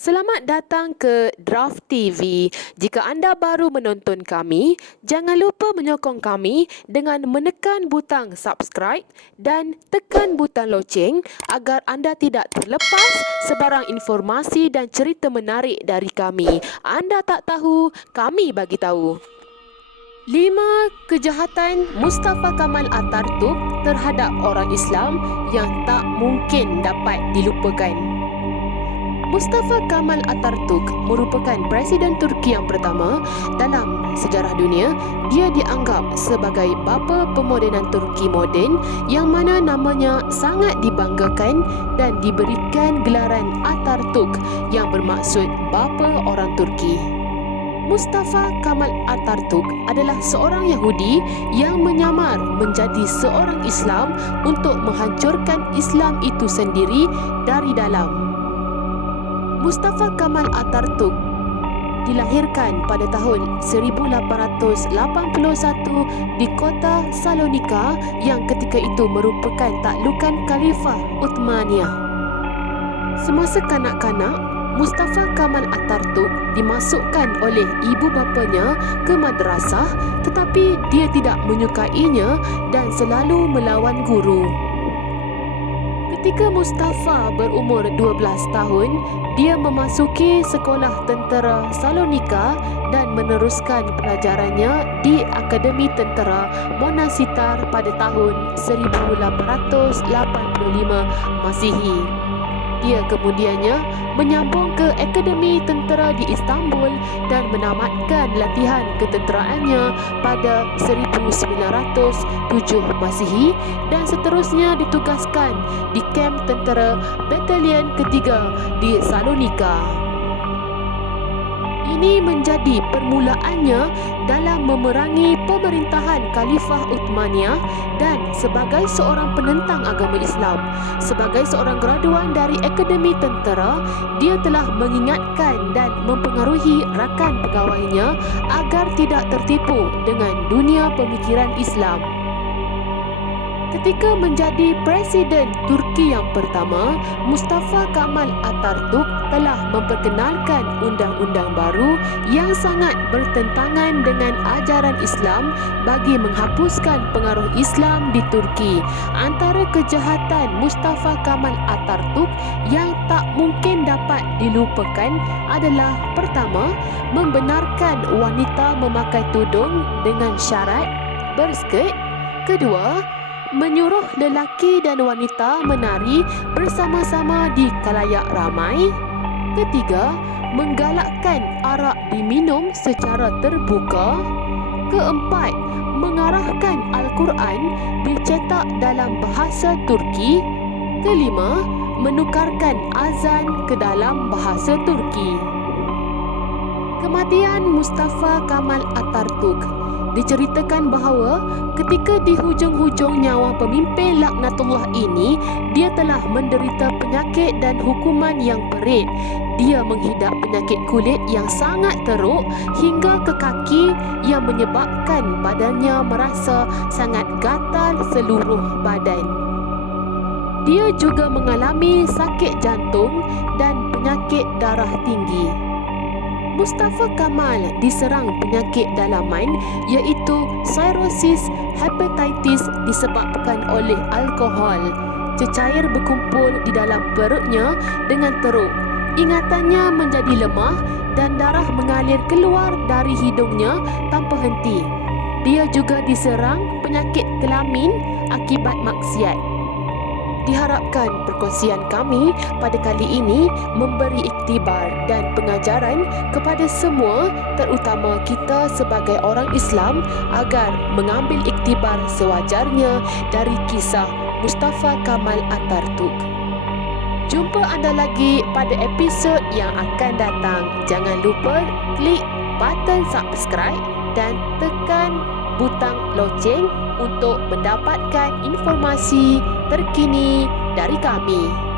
Selamat datang ke Draft TV. Jika anda baru menonton kami, jangan lupa menyokong kami dengan menekan butang subscribe dan tekan butang loceng agar anda tidak terlepas sebarang informasi dan cerita menarik dari kami. Anda tak tahu, kami bagi tahu. 5 kejahatan Mustafa Kamal Atatürk terhadap orang Islam yang tak mungkin dapat dilupakan. Mustafa Kamal Atatürk merupakan Presiden Turki yang pertama dalam sejarah dunia. Dia dianggap sebagai bapa pemodenan Turki moden yang mana namanya sangat dibanggakan dan diberikan gelaran Atatürk yang bermaksud bapa orang Turki. Mustafa Kamal Atatürk adalah seorang Yahudi yang menyamar menjadi seorang Islam untuk menghancurkan Islam itu sendiri dari dalam. Mustafa Kamal Atatürk dilahirkan pada tahun 1881 di kota Salonika yang ketika itu merupakan taklukan Khalifah Uthmaniyah. Semasa kanak-kanak, Mustafa Kamal Atatürk dimasukkan oleh ibu bapanya ke madrasah, tetapi dia tidak menyukainya dan selalu melawan guru. Ketika Mustafa berumur 12 tahun, dia memasuki sekolah tentera Salonika dan meneruskan pelajarannya di Akademi Tentera Monasitar pada tahun 1885 Masihi. Dia kemudiannya menyambung ke Akademi Tentera di Istanbul dan menamatkan latihan ketenteraannya pada 1907 Masihi dan seterusnya ditugaskan di kamp tentera Batalion Ketiga di Salonika. Ini menjadi permulaannya dalam memerangi pemerintahan Khalifah Uthmaniyah dan sebagai seorang penentang agama Islam. Sebagai seorang graduan dari Akademi Tentera, dia telah mengingatkan dan mempengaruhi rakan pegawainya agar tidak tertipu dengan dunia pemikiran Islam. Ketika menjadi Presiden Turki yang pertama, Mustafa Kamal Atatürk telah memperkenalkan undang-undang baru yang sangat bertentangan dengan ajaran Islam bagi menghapuskan pengaruh Islam di Turki. Antara kejahatan Mustafa Kamal Atatürk yang tak mungkin dapat dilupakan adalah pertama, membenarkan wanita memakai tudung dengan syarat berskirt. Kedua, menyuruh lelaki dan wanita menari bersama-sama di khalayak ramai. Ketiga, menggalakkan arak diminum secara terbuka. Keempat, mengarahkan Al-Quran dicetak dalam bahasa Turki. Kelima, menukarkan azan ke dalam bahasa Turki. Kematian Mustafa Kamal Atatürk. Diceritakan bahawa ketika di hujung-hujung nyawa pemimpin laknatullah ini, dia telah menderita penyakit dan hukuman yang perit. Dia menghidap penyakit kulit yang sangat teruk hingga ke kaki yang menyebabkan badannya merasa sangat gatal seluruh badan. Dia juga mengalami sakit jantung dan penyakit darah tinggi. Mustafa Kamal diserang penyakit dalaman iaitu cirrhosis hepatitis disebabkan oleh alkohol. Cecair berkumpul di dalam perutnya dengan teruk. Ingatannya menjadi lemah dan darah mengalir keluar dari hidungnya tanpa henti. Dia juga diserang penyakit kelamin akibat maksiat. Diharapkan perkongsian kami pada kali ini memberi iktibar dan pengajaran kepada semua, terutama kita sebagai orang Islam, agar mengambil iktibar sewajarnya dari kisah Mustafa Kamal Atatürk. Jumpa anda lagi pada episod yang akan datang. Jangan lupa klik button subscribe dan tekan butang loceng untuk mendapatkan informasi terkini dari kami.